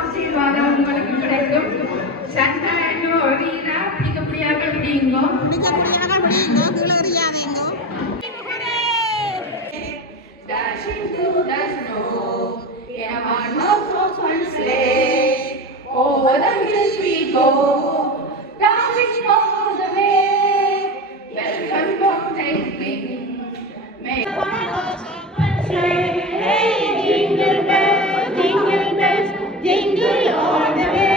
ஆசீர்வாதம் உங்களுக்கு கிடைக்கும். சண்டை ஓடினா பிடிக்க முடியாத விடியுங்கோ. Dashing to the snow in a one of open sleigh. Over the hills we go, dancing all the way. Welcome home, Thanksgiving. May one of open sleigh. Hey, jingle bells, jingle all the way.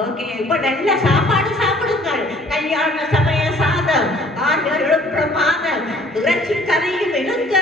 Okay, இப்போ நல்ல சாப்பாடு சாப்பிடுங்கள். கல்யாண சமய சாதம், ஆண்டவருடைய பிரமாதம், இறைச்சி கறியும் எடுங்க.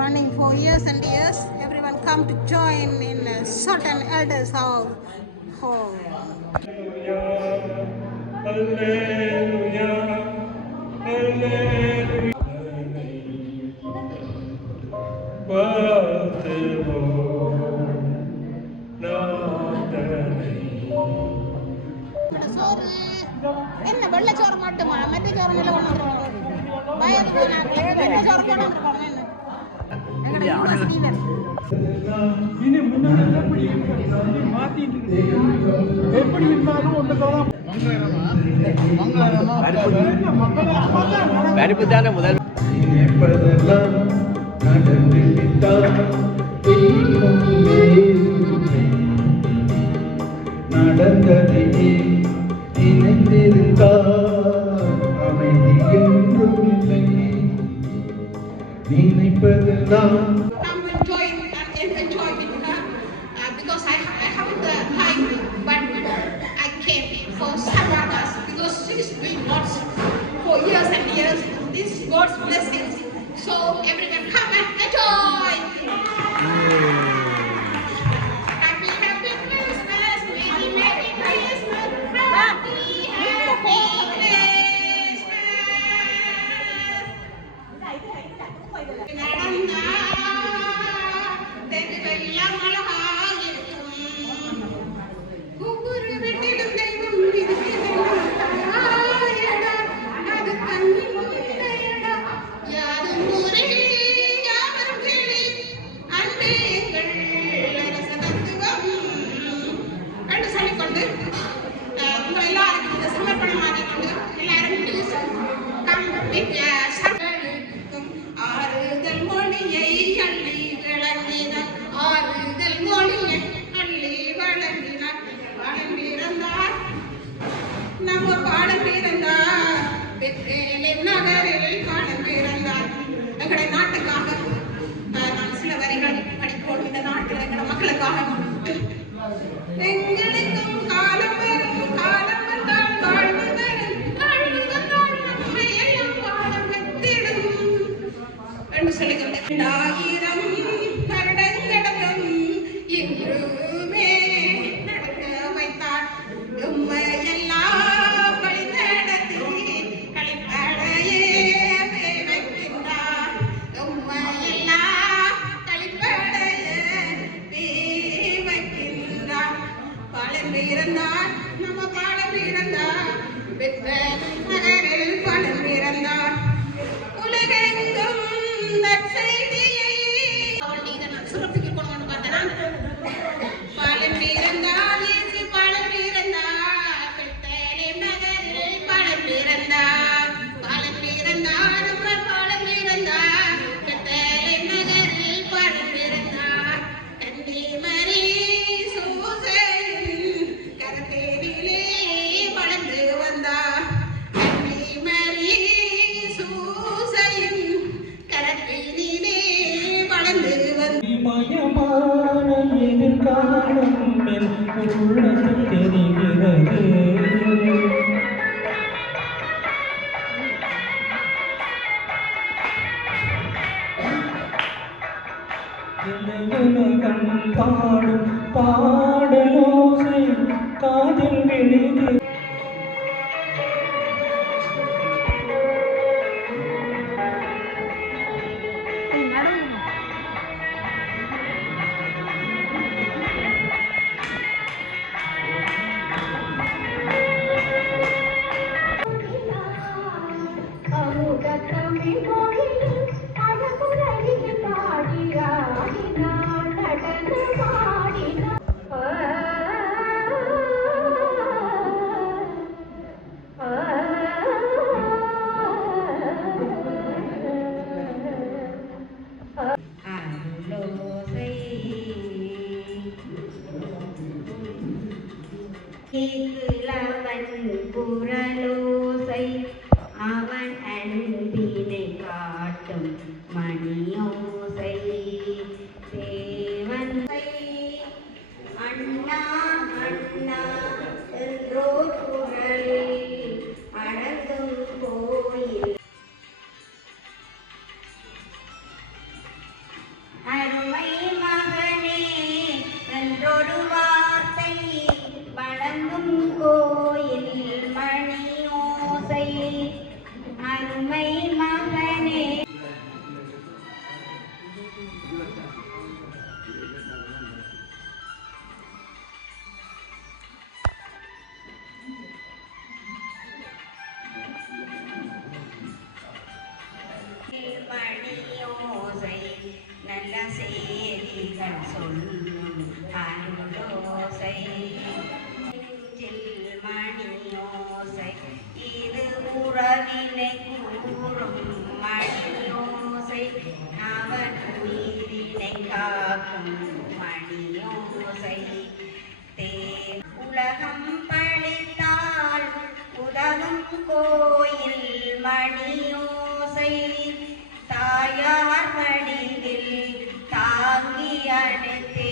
Running for years and years. Everyone come to join in Sultan Elders Hall. Hallelujah, hallelujah. என்ன வெள்ளை சோறு மட்டுமா மற்ற சோறு மேல ஒன்று வயது வெள்ளை சோறு போட்டு வந்துருப்பாங்க இனி முன்னாடி எப்படி மாத்திட்டு எப்படி இருந்தாலும் ஒன்று பருப்புதான முதல் நடந்ததை நினைந்திருந்தால் அமைதி என்றும் இல்லை நினைப்பதெல்லாம். Come enjoy and enjoy with her because I have the time, but I came for Sabradas because she's doing lots for years and years. This God's blessings. So everyone come and enjoy. Happy Christmas, Merry Christmas, Happy ஆறுதல் மொழியை அள்ளி விளங்கினார் ஆறுதல் மொழியை அள்ளி வழங்கினார் பாடம் பிறந்தார் நம்ம பாடம் பிறந்தார் பெத்தேலின் நகரில் பாடம் பிறந்தார் எங்களுடைய நாட்டுக்காக நான் சில வரிகள் படிப்போம் இந்த நாட்டில் எங்களோட மக்களுக்காக எங்களுக்கும் காலம் வரும் காலம் வந்தால் வாழ்வு வரும் வாழ்வு வந்தால் நம்மை எல்லாம் வாழ வைத்திடும் என்று சொல்லுகின்ற 1000 வருடங்களும் இன்றுமே நடக்க வைத்தார் உம்மை எல்லாம் வழி நடத்தி களிப்படையே வைக்கின்றார் உம்மை எல்லாம் களிப்படையே வைக்கின்றார் பாலம் பிறந்தார் நம்ம பாலம் பிறந்தார் நகரில் பாலம் பிறந்தார் உலகெங்கும் நற்செய்தியை சுரப்பிக்கு கொண்டு பார்த்தனா பாலம் பிறந்தார் இயேசு பாலம் பிறந்தார் பெத்தேலிம் நகரில் பாலம் பிறந்தார் பாலம் பிறந்தார் நம்ம பாலம் பிறந்தார் பெத்தேலிம் நகரில் பாலம் பிறந்தார் கன்னி மரி சூசையின் கரத்தேரிலே வளர்ந்து வந்தார் கன்னி மரி சூசையின் கரத்தேரிலே வளர்ந்து மயமான எதிர்காலம் என் உள்ளத்தில் தெரிகிறது உலகம் பாடும் பாடலோசை காதில் விழுது. கிழவன் குரலோசை அவன் அன்பினை காட்டும் மணியோசை தேவன் அண்ணா அண்ணா என்றோர் குரல் அடங்கும் கோயில் அருமை மகனே என்றொரு வார்த்தை வழங்கும் கோயில் மணியோசை அருமை மகனே. மணியோசை நல்ல செய்திகள் சொல்லும் அருளோசை மணியோசை இது உறவினை கூறும் மணியோசை அவன் உயிரினை காக்கும் மணியோசை உலகம் பழித்தால் உதவும் கோயில் மணியோசை தாயார் வடிவில் தாங்கி அழைத்தே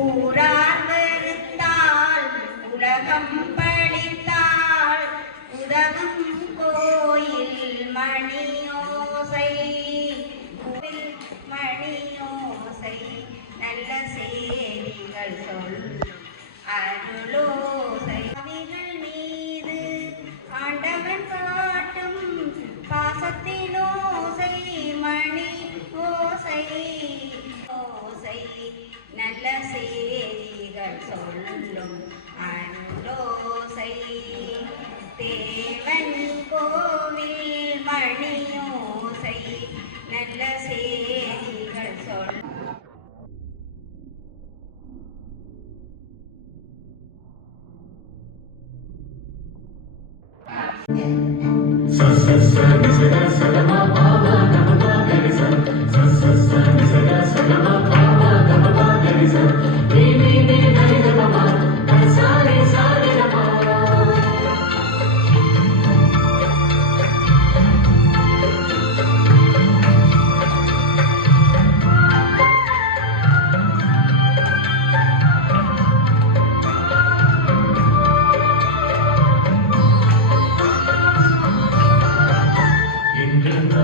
ஊரார் வெறுத்தால் உலகம் பழித்தால் உதவும் கோயில் மணியோசை மணியோசை நல்ல செய்திகள் சொல்லும் அருளோசை அவைகள் மீது ஆண்டவன் காட்டும் பாசத்தினோசை மணி ஓசை ஓசை நல்ல செய்திகள் சொல்லும் அருளோசை தேவன் கோவில் மணியோசை நல்ல செய்திகள் சொல்லும். இன்று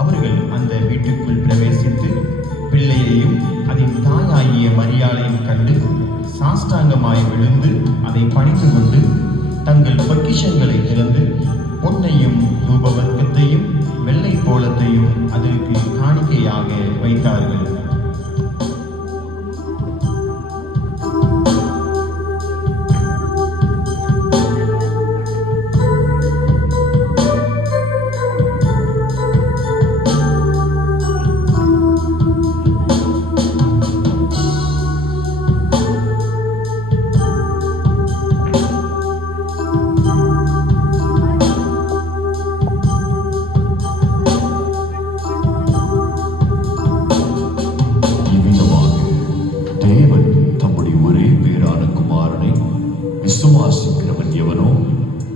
அவர்கள் அந்த வீட்டுக்குள் பிரவேசித்து பிள்ளையையும் அதன் தாயாகிய மரியாளையும் கண்டு சாஷ்டாங்கமாய் விழுந்து அதை பணிந்து கொண்டு தங்கள் பொக்கிஷங்களை திறந்து பொன்னையும் தூபவர்க்கத்தையும் வெள்ளை போலத்தையும் அதற்கு காணிக்கையாக வைத்தார்கள். விசுவாசிக்கிறவன் எவனோ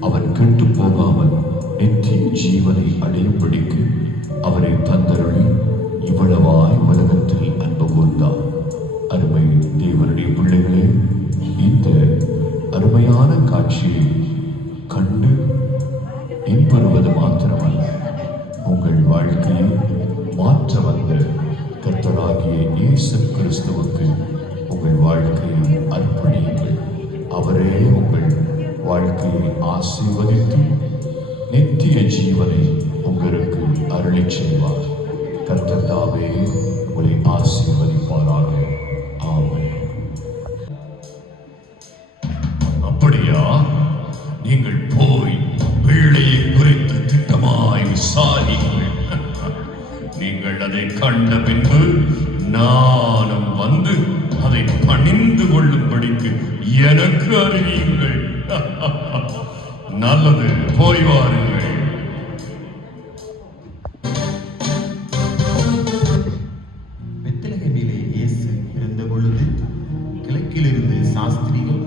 அவன் கெட்டு போகாமல் நித்திய ஜீவனை அடையும்படிக்கு அவரை தந்தருளி இவ்வளவாய் உலகத்தில் அன்பு கூர்ந்தார். அருமை தேவனுடைய பிள்ளைகளே, இந்த அருமையான காட்சியை கண்டு இன்புறுவது மாத்திரமல்ல, உங்கள் வாழ்க்கையை மாற்ற வந்த கர்த்தராகிய இயேசு கிறிஸ்துவுக்கு உங்கள் வாழ்க்கையை அர்ப்பணியுங்கள். அவரே உங்கள் வாழ்க்கையை ஆசீர்வதித்து நித்திய ஜீவனை உங்களுக்கு அருளி செய்வார். கர்த்தர் தாமே உங்களை ஆசீர்வதிப்பாராக. ஆமென். அப்படியா? நீங்கள் போய் பிள்ளையை குறித்து திட்டமாய் விசாரியுங்கள். நீங்கள் அதை கண்ட பின்பு நானும் வந்து அதை பணிந்து கொள்ளும்படிக்கு எனக்கு அறிவியுங்கள். நல்லது, போய் வாருங்கள். பெத்லகேமிலே இயேசு பிறந்த பொழுது கிழக்கிலிருந்து சாஸ்திரிகள்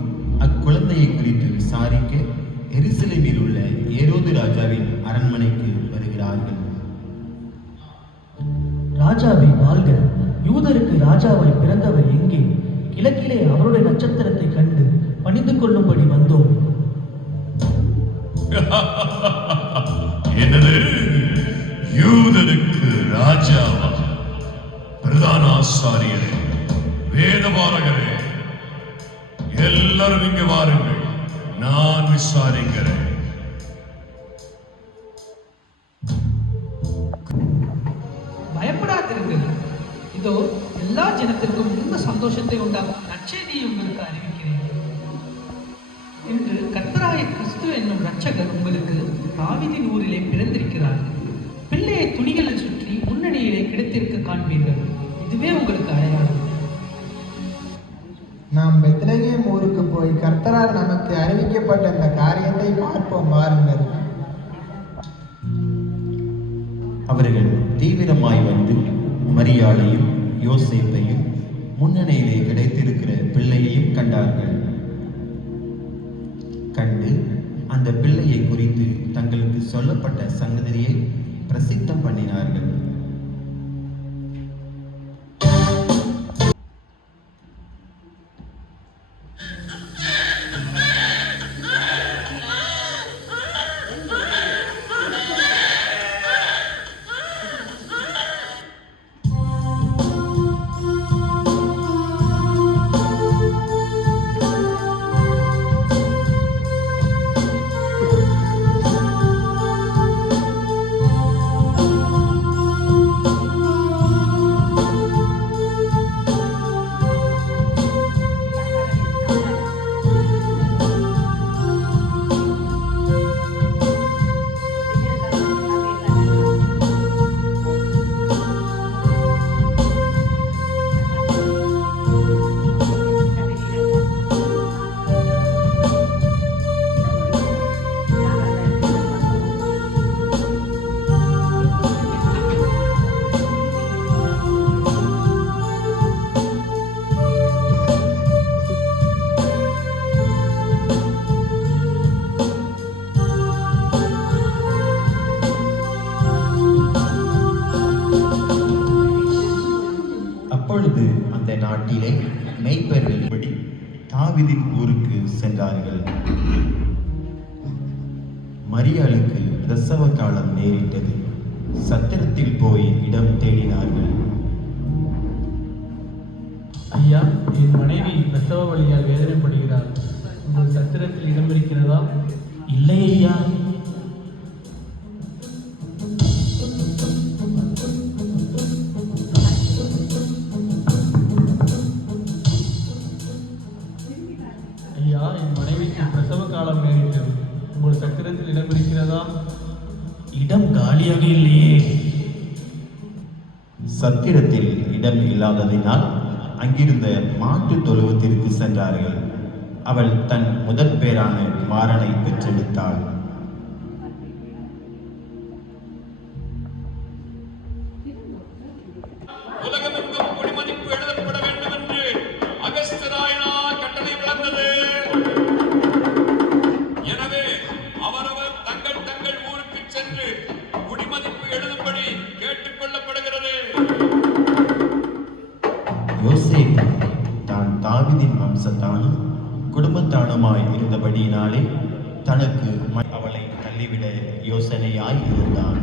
அக்குழந்தையை குறித்து விசாரிக்க எருசலேமில் உள்ள ஏரோது ராஜாவின் அரண்மனைக்கு வருகிறார்கள். ராஜாவை வாழ்க! யூதருக்கு ராஜாவாய் பிறந்தவர் எங்கே? கிழக்கிலே அவருடைய நட்சத்திரத்தை கண்டு பணிந்து கொள்ளும்படி வந்தோம். என்னது? யூதருக்கு ராஜாவா? பிரதான ஆசாரியரே, வேதபாரகரே, எல்லாரும் இங்க வாருங்கள், நான் விசாரிக்கிறேன். பயப்படாதிருங்கள். இதோ எல்லா ஜனத்திற்கும் இந்த சந்தோஷத்தை உண்டாக்கும் நற்செய்தியை உங்களுக்கு அறிவிக்கிறேன். இன்று கர்த்தராகிய கிறிஸ்து என்னும் இரட்சகர் உங்களுக்கு தாவீதின் ஊரிலே பிறந்திருக்கிறார். பிள்ளையை துணிகளில் சுற்றி முன்னணியிலே கிடைத்திருக்க காண்பீர்கள். இதுவே உங்களுக்கு அடையாளம். நாம் பெத்லகேம் ஊருக்கு போய் கர்த்தரால் நமக்கு அறிவிக்கப்பட்ட அந்த காரியத்தை பார்ப்போம் வாருங்கள். அவர்கள் தீவிரமாய் வந்து மரியாளையும் யோசேப்பையும் முன்னணியிலே கிடைத்திருக்கிற பிள்ளையையும் கண்டார்கள். கண்டு அந்த பிள்ளையை குறித்து தங்களுக்கு சொல்லப்பட்ட சங்கதியை பிரசித்தம் பண்ணினார்கள். அப்பொழுது அந்த நாட்டிலே மெய்ப்பர்கள் படி தாவீதின் ஊருக்கு சென்றார்கள். மரியாளுக்கு பிரசவ காலம் நேரிட்டது. சத்திரத்தில் போய் இடம் தேடினார்கள். ஐயா, என் மனைவி பிரசவ வலியால் வேதனைப்படுகிறார். உங்கள் சத்திரத்தில் இடம் இருக்கிறதா? இல்லை ஐயா. ஐயா, என் மனைவிக்கு பிரசவ காலம் நேரிட்டது. உங்கள் சத்திரத்தில் இடம் இருக்கிறதா? இடம் காலியாக இல்லையே. சத்திரத்தில் இடம் இல்லாததினால் அங்கிருந்த மாட்டு தொழுவத்திற்கு சென்றார்கள். அவள் தன் முதல் பேரான குமாரனை பெற்றெடுத்தாள். உலகமெங்கும் குடிமதிப்பு எழுதப்பட வேண்டும் என்று அகஸ்தியராயனார் கட்டளை விளந்தது. எனவே அவரவர் தங்கள் தங்கள் ஊருக்கு சென்று குடிமதிப்பு எழுதும்படி கேட்டுக் கொள்ளப்படுகிறது. யோசேப்பு தான் தாவீதின் வம்சத்தானும் குடும்பத்தானுமாய் இருந்தபடியினாலே தனக்கு அவளை தள்ளிவிட யோசனையாய் இருந்தான்.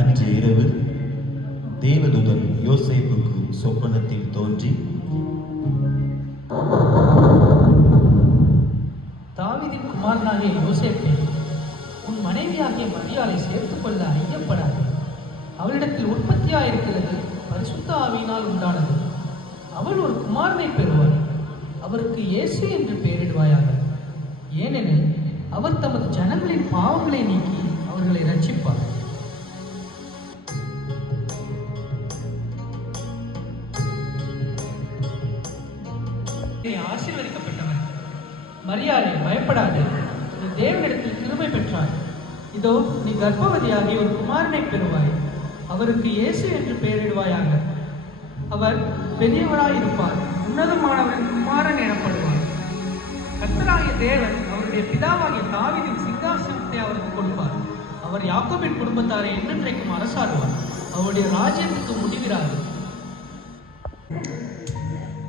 அன்று இரவு தேவதூதன் யோசேப்புக்கு சொப்பனத்தில் தோன்றி, தாவீதின் குமாரனாகிய யோசேப்பே, உன் மனைவியாகிய மரியாளை சேர்த்துக் கொள்ள ஐயப்படாது. அவளிடத்தில் உற்பத்தியாயிருக்கிறது பரிசுத்த ஆவியினால் உண்டானது. அவள் ஒரு குமாரனை பெறுவாள். அவருக்கு இயேசு என்று பெயரிடுவாயாக. ஏனெனில் அவர் தமது ஜனங்களின் பாவங்களை நீக்கி அவர்களை ரட்சிப்பார். நீ ஆசீர்வதிக்கப்பட்டவர் மரியாளே, பயப்படாது. நீ தேவனிடத்தில் கிருபை பெற்றாய். இதோ நீ கர்ப்பவதியாகி ஒரு குமாரனை பெறுவாய். அவருக்கு இயேசு என்று பெயரிடுவாயாக. அவர் பெரியவராய் இருப்பார். உன்னதமானவரின் குமாரன் எனப்படுவார். கர்த்தராகிய தேவன் அவருடைய பிதாவாகிய தாவீதின் சிங்காசனத்தை அவருக்கு கொடுப்பார். அவர் யாக்கோபின் குடும்பத்தாரை என்றென்றைக்கும் அரசாடுவார். அவருடைய ராஜ்யத்துக்கு முடிவிராது.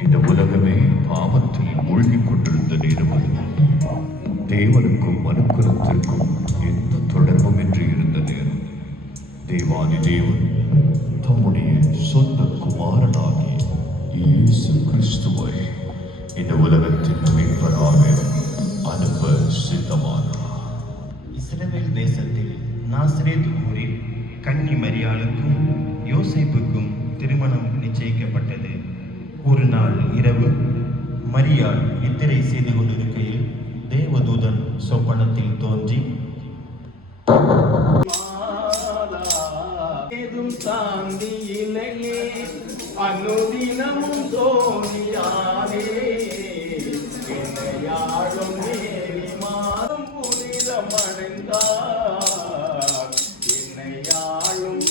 இந்த உலகமே பாவத்தில் மூழ்கிக் கொண்டிருந்த நேரம் அது. தேவனுக்கும் மனுக்குலத்திற்கும் எந்த தொடர்பும் இன்றி இருந்த நேரம். தேவாதி தேவன் தம்முடைய சொந்த குமாரனாகி இயேசு கிறிஸ்துவை இந்த உலகத்தின் மீட்பராக அனுப்ப சித்தமானார். இஸ்ரவேல் தேசத்தில் நாசரேத் ஊரில் கன்னி மரியாளுக்கும் யோசேப்புக்கும் திருமணம் நிச்சயிக்கப்பட்டது. ஒரு நாள் இரவு மரியாள் நித்திரை செய்து கொண்டிருக்கையில் தேவதூதன் சொப்பனத்தில் தோன்றி, சாந்தியிலேயே அனுதினமும் தோணியானே என்னையாளும் மேரி மாதம் புனிதம் அடைந்தார். என்னையாளும்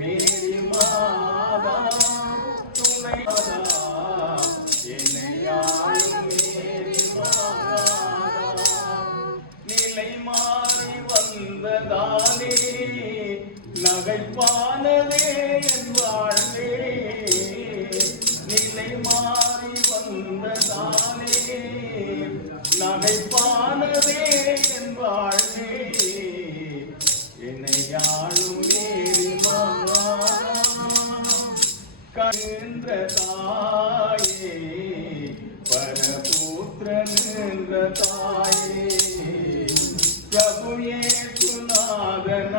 மேரி மாதா துணையாதா. என்னையாளும் மேரி மாதா நிலை மாறி வந்ததானே நகைப்பானதே என் வாழ்வே. நிலை மாறி வந்ததானே நகைப்பானதே என் வாழ்வே. என்னை யாழும் மேரி மாதா கன்ற தாயே பரபுத்திரன் என்ற தாயே பிரபு ஏசுநாதன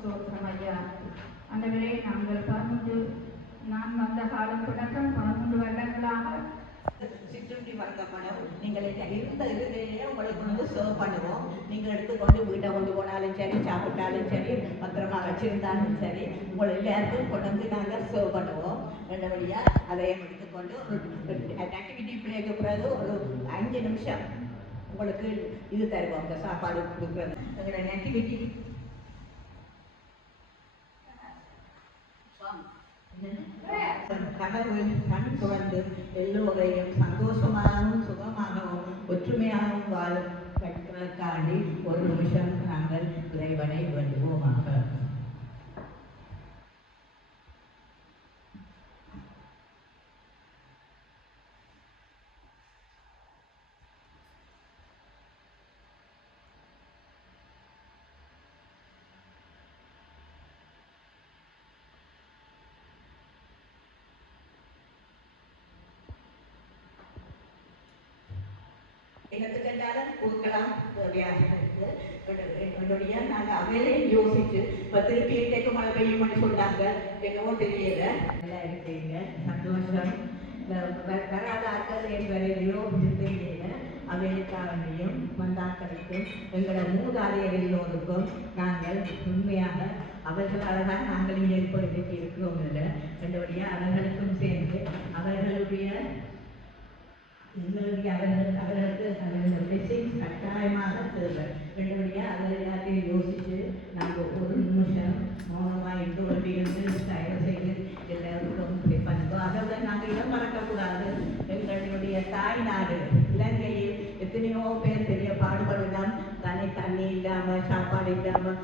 ஸ்தோத்திரம் ஐயா. ஆண்டவரே, நாங்கள் நான் வந்த காலம் தொடக்கம் 13 வருடங்களாக சிற்றுண்டி வழங்கப்படும். நீங்கள் இருந்த இதுலேயே உங்களுக்கு வந்து சர்வ் பண்ணுவோம். நீங்கள் எடுத்துக்கொண்டு வீட்டை கொண்டு போனாலும் சரி, சாப்பிட்டாலும் சரி, பத்திரமா வச்சிருந்தாலும் சரி, உங்களை எல்லாருக்கும் கொண்டு வந்து நாங்கள் சர்வ் பண்ணுவோம். ரெண்டபடியாக அதையும் எடுத்துக்கொண்டு ஒரு ஆக்டிவிட்டி பிள்ளைக்கு பிறகு ஒரு 5 நிமிஷம் உங்களுக்கு இது தருவோம். அந்த சாப்பாடு கொடுக்குறது எங்களோட ஆக்டிவிட்டி கனவு கண் துறந்து எல்லோரையும் சந்தோஷமாகவும் சுகமாகவும் ஒற்றுமையாகவும் வாழ வைப்பதற்காண்டி ஒரு நிமிஷம் நாங்கள் இறைவனை வேண்டுவோமாக. என்னத்துக்கென்றாலும் கொடுக்கலாம் தேவையாக இருக்கு. என்னுடைய நாங்கள் அவையிலையும் யோசிச்சு இப்போ திருப்பி எட்டேக்கு மழை பெய்யும்னு சொன்னாங்க. என்னவோ தெரியல, நல்லா இருக்கீங்க, சந்தோஷம். வராத ஆட்கள் என் வரையிலையோ தெரியல. அவைகளுக்காகவும் வந்தாக்களுக்கும் எங்களோட மூதாதையர் எல்லோருக்கும் நாங்கள் உண்மையாக அவர்களால் தான் நாங்கள் இங்கே ஏற்படுத்தி இருக்கிறோம் இல்லை. என்னுடைய அவர்களுக்கும் சேர்ந்து அவர்களுடைய அவர்களுக்கு பிளெஸிங்ஸ் கட்டாயமாக தேவை. என்னுடைய அதை எல்லாத்தையும் யோசித்து நாங்கள் ஒரு நிமிஷம் மௌனமாக இருந்து தயவு செய்து எல்லாருக்கும் பண்ணுவோம். அதோட நாங்கள் இடம் மறக்கக்கூடாது. எங்களுடைய தாய்நாடு இலங்கையில் எத்தனையோ பேர் பெரிய பாடுபடலாம். தண்ணி இல்லாமல், சாப்பாடு இல்லாமல்